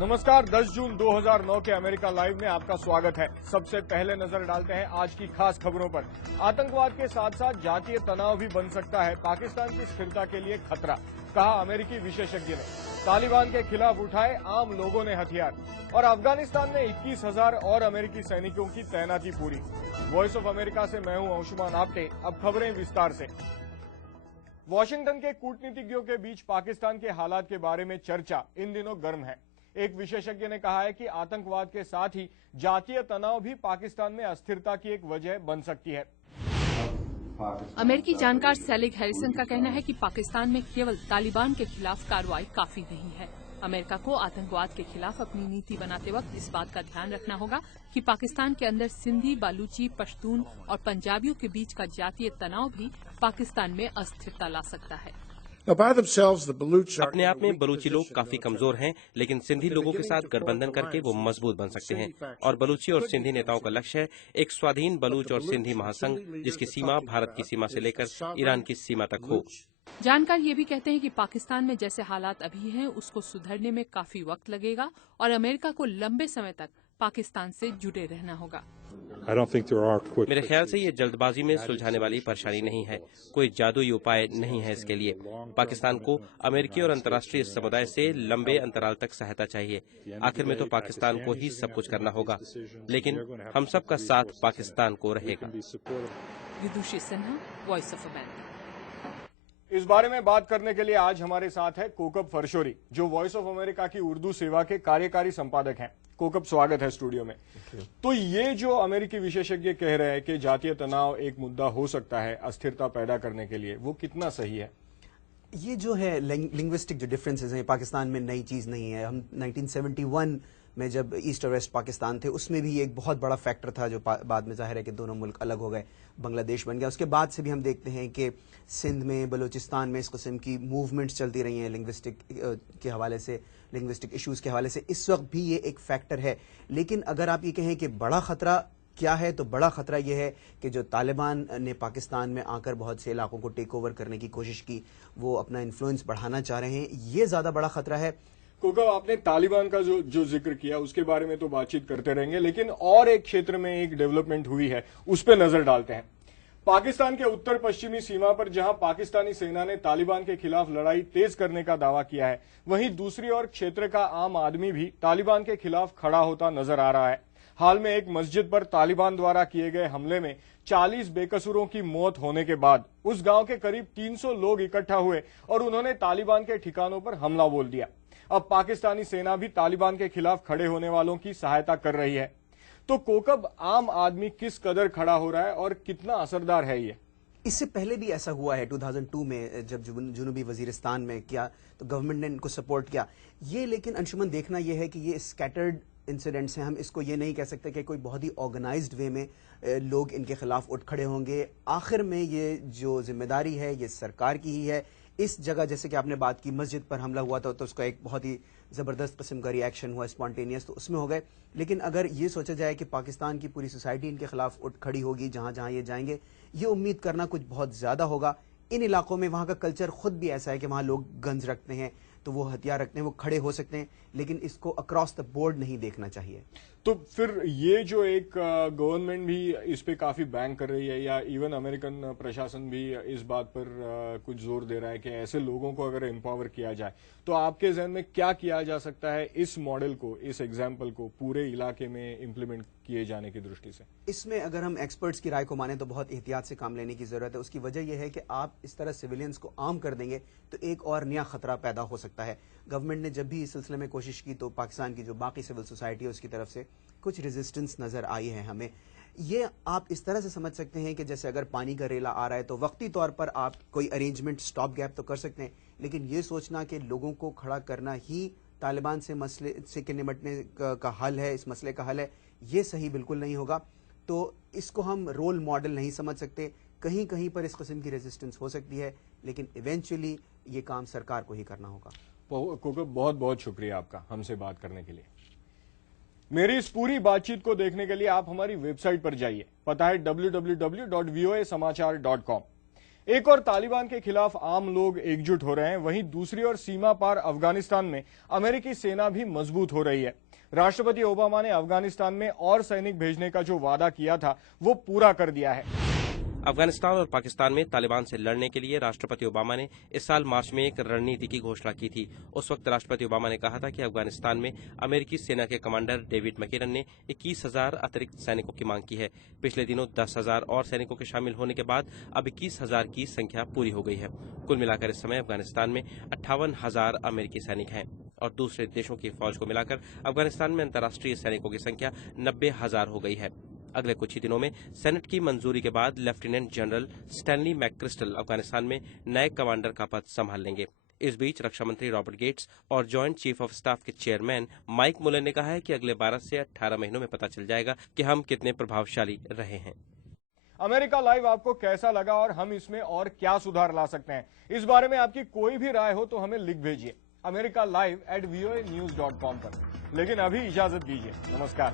नमस्कार, 10 जून 2009 के America live में आपका स्वागत है। सबसे पहले नजर डालते हैं आज की खास खबरों पर। आतंकवाद के साथ साथ जातीय तनाव भी बन सकता है पाकिस्तान की स्थिरता के लिए खतरा, कहा अमेरिकी विशेषज्ञ ने। तालिबान के खिलाफ उठाए आम लोगों ने हथियार, और अफगानिस्तान में 21,000 और अमेरिकी सैनिकों की तैनाती पूरी। वॉइस ऑफ अमेरिका से मैं हूं अंशुमान आपटे। अब खबरें विस्तार से। वॉशिंगटन के कूटनीतिज्ञों के बीच पाकिस्तान के हालात के बारे में चर्चा इन दिनों गर्म है। एक विशेषज्ञ ने कहा है कि आतंकवाद के साथ ही जातीय तनाव भी पाकिस्तान में अस्थिरता की एक वजह बन सकती है। अमेरिकी जानकार सैलिग हैरिसन का कहना है कि पाकिस्तान में केवल तालिबान के खिलाफ कार्रवाई काफी नहीं है। अमेरिका को आतंकवाद के खिलाफ अपनी नीति बनाते वक्त इस बात का ध्यान रखना होगा कि पाकिस्तान के अंदर सिंधी, बालूची, पश्तून और पंजाबियों के बीच का जातीय तनाव भी पाकिस्तान में अस्थिरता ला सकता है। अपने आप में बलूची लोग काफी कमजोर हैं, लेकिन सिंधी लोगों के साथ गठबंधन करके वो मजबूत बन सकते हैं। और बलूची और सिंधी नेताओं का लक्ष्य है एक स्वाधीन बलूच और सिंधी महासंघ, जिसकी सीमा भारत की सीमा से लेकर ईरान की सीमा तक हो। जानकार ये भी कहते हैं कि पाकिस्तान में जैसे हालात अभी हैं, उसको सुधरने में काफी वक्त लगेगा और अमेरिका को लंबे समय तक पाकिस्तान से जुड़े रहना होगा। मेरे ख्याल से ये जल्दबाजी में सुलझाने वाली परेशानी नहीं है। कोई जादुई उपाय नहीं है इसके लिए। पाकिस्तान को अमेरिकी और अंतर्राष्ट्रीय समुदाय से लंबे अंतराल तक सहायता चाहिए। आखिर में तो पाकिस्तान को ही सब कुछ करना होगा, लेकिन हम सबका साथ पाकिस्तान को रहेगा। विदुषी सिन्हा, वॉइस ऑफ अमेरिका। इस बारे में बात करने के लिए आज हमारे साथ है कोकब फरशोरी, जो वॉइस ऑफ अमेरिका की उर्दू सेवा के कार्यकारी संपादक हैं। कोकब, स्वागत है स्टूडियो में। तो ये जो अमेरिकी विशेषज्ञ कह रहे हैं कि जातीय तनाव एक मुद्दा हो सकता है अस्थिरता पैदा करने के लिए, वो कितना सही है? ये जो है लिंग्विस्टिक जो डिफरेंसेस हैं पाकिस्तान में नई चीज नहीं है। हम 1971 में जब ईस्ट और वेस्ट पाकिस्तान थे, उसमें भी एक बहुत बड़ा फैक्टर था जो बाद में जाहिर है कि दोनों मुल्क अलग हो गए, बांग्लादेश बन गया। उसके बाद से भी हम देखते हैं कि सिंध में, बलूचिस्तान में इस किस्म की मूवमेंट्स चलती रही हैं लिंग्विस्टिक के हवाले से, लिंग्विस्टिक इश्यूज के हवाले से। इस वक्त भी ये एक फैक्टर है। लेकिन अगर आप ये कहें कि बड़ा खतरा क्या है, तो बड़ा खतरा यह है कि जो तालिबान ने पाकिस्तान में आकर बहुत से इलाकों को टेक ओवर करने की कोशिश की, वो अपना इन्फ्लुएंस बढ़ाना चाह रहे हैं, ये ज्यादा बड़ा खतरा है। कोकब, आपने तालिबान का जो जिक्र किया उसके बारे में तो बातचीत करते रहेंगे, लेकिन और एक क्षेत्र में एक डेवलपमेंट हुई है, उस पर नजर डालते हैं। पाकिस्तान के उत्तर पश्चिमी सीमा पर जहां पाकिस्तानी सेना ने तालिबान के खिलाफ लड़ाई तेज करने का दावा किया है, वहीं दूसरी ओर क्षेत्र का आम आदमी भी तालिबान के खिलाफ खड़ा होता नजर आ रहा है। हाल में एक मस्जिद पर तालिबान द्वारा किए गए हमले में 40 बेकसूरों की मौत होने के बाद उस गांव के करीब 300 लोग इकट्ठा हुए और उन्होंने तालिबान के ठिकानों पर हमला बोल दिया। अब पाकिस्तानी सेना भी तालिबान के खिलाफ खड़े होने वालों की सहायता कर रही है। तो कोकब, आम आदमी किस कदर खड़ा हो रहा है और कितना असरदार है ये? इससे पहले भी ऐसा हुआ है 2002 में, जब जुनूबी वजीरिस्तान में किया तो गवर्नमेंट ने इनको सपोर्ट किया। ये लेकिन अंशुमन देखना यह है कि ये स्कैटर्ड इंसिडेंट्स हैं। हम इसको ये नहीं कह सकते कि कोई बहुत ही ऑर्गेनाइज्ड वे में लोग इनके खिलाफ उठ खड़े होंगे। आखिर में ये जो जिम्मेदारी है ये सरकार की ही है। इस जगह जैसे कि आपने बात की, मस्जिद पर हमला हुआ था तो उसका एक बहुत ही जबरदस्त किस्म का रिएक्शन हुआ, स्पॉन्टेनियस, तो उसमें हो गए। लेकिन अगर ये सोचा जाए कि पाकिस्तान की पूरी सोसाइटी इनके खिलाफ उठ खड़ी होगी जहां जहां ये जाएंगे, ये उम्मीद करना कुछ बहुत ज्यादा होगा। इन इलाकों में वहां का कल्चर खुद भी ऐसा है कि वहां लोग गन्स रखते हैं, तो वो हथियार रखते हैं, वो खड़े हो सकते हैं, लेकिन इसको अक्रॉस द बोर्ड नहीं देखना चाहिए। तो फिर ये जो एक गवर्नमेंट भी इस पे काफी बैंक कर रही है, या इवन अमेरिकन प्रशासन भी इस बात पर कुछ जोर दे रहा है कि ऐसे लोगों को अगर एम्पावर किया जाए, तो आपके जहन में क्या किया जा सकता है इस मॉडल को, इस एग्जाम्पल को पूरे इलाके में इम्प्लीमेंट किए जाने की दृष्टि से? इसमें अगर हम एक्सपर्ट्स की राय को माने तो बहुत एहतियात से काम लेने की जरूरत है। उसकी वजह यह है कि आप इस तरह सिविलियंस को आर्म कर देंगे तो एक और नया खतरा पैदा हो सकता है। गवर्नमेंट ने जब भी इस सिलसिले में कोशिश की तो पाकिस्तान की जो बाकी सिविल सोसाइटी है उसकी तरफ से कुछ रेजिस्टेंस नजर आई है हमें। ये आप इस तरह से समझ सकते हैं कि जैसे अगर पानी का रेला आ रहा है तो वक्ती तौर पर आप कोई अरेंजमेंट, स्टॉप गैप तो कर सकते हैं, लेकिन ये सोचना कि लोगों को खड़ा करना ही तालिबान से मसले से के निपटने का हल है, इस मसले का हल है, ये सही बिल्कुल नहीं होगा। तो इसको हम रोल मॉडल नहीं समझ सकते। कहीं कहीं पर इस किस्म की रेजिस्टेंस हो सकती है, लेकिन इवेंचुअली ये काम सरकार को ही करना होगा। कोकब, बहुत बहुत शुक्रिया आपका हमसे बात करने के लिए। मेरी इस पूरी बातचीत को देखने के लिए आप हमारी वेबसाइट पर जाइए। पता है www.voasamachaar.com। एक और तालिबान के खिलाफ आम लोग एकजुट हो रहे हैं, वहीं दूसरी ओर सीमा पार अफगानिस्तान में अमेरिकी सेना भी मजबूत हो रही है। राष्ट्रपति ओबामा ने अफगानिस्तान में और सैनिक भेजने का जो वादा किया था वो पूरा कर दिया है। अफगानिस्तान और पाकिस्तान में तालिबान से लड़ने के लिए राष्ट्रपति ओबामा ने इस साल मार्च में एक रणनीति की घोषणा की थी। उस वक्त राष्ट्रपति ओबामा ने कहा था कि अफगानिस्तान में अमेरिकी सेना के कमांडर डेविड मैकेरन ने 21,000 अतिरिक्त सैनिकों की मांग की है। पिछले दिनों 10,000 और सैनिकों के शामिल होने के बाद अब 21,000 की संख्या पूरी हो गई है। कुल मिलाकर इस समय अफगानिस्तान में 58,000 अमेरिकी सैनिक हैं और दूसरे देशों की फौज को मिलाकर अफगानिस्तान में अंतर्राष्ट्रीय सैनिकों की संख्या 90,000 हो गई है। अगले कुछ ही दिनों में सेनेट की मंजूरी के बाद लेफ्टिनेंट जनरल स्टैनली मैकक्रिस्टल अफगानिस्तान में नए कमांडर का पद संभाल लेंगे। इस बीच रक्षा मंत्री रॉबर्ट गेट्स और जॉइंट चीफ ऑफ स्टाफ के चेयरमैन माइक मुलर ने कहा है कि अगले 12 से 18 महीनों में पता चल जाएगा कि हम कितने प्रभावशाली रहे हैं। अमेरिका लाइव आपको कैसा लगा और हम इसमें और क्या सुधार ला सकते हैं, इस बारे में आपकी कोई भी राय हो तो हमें लिख भेजिए americalive@voanews.com पर। लेकिन अभी इजाजत दीजिए, नमस्कार।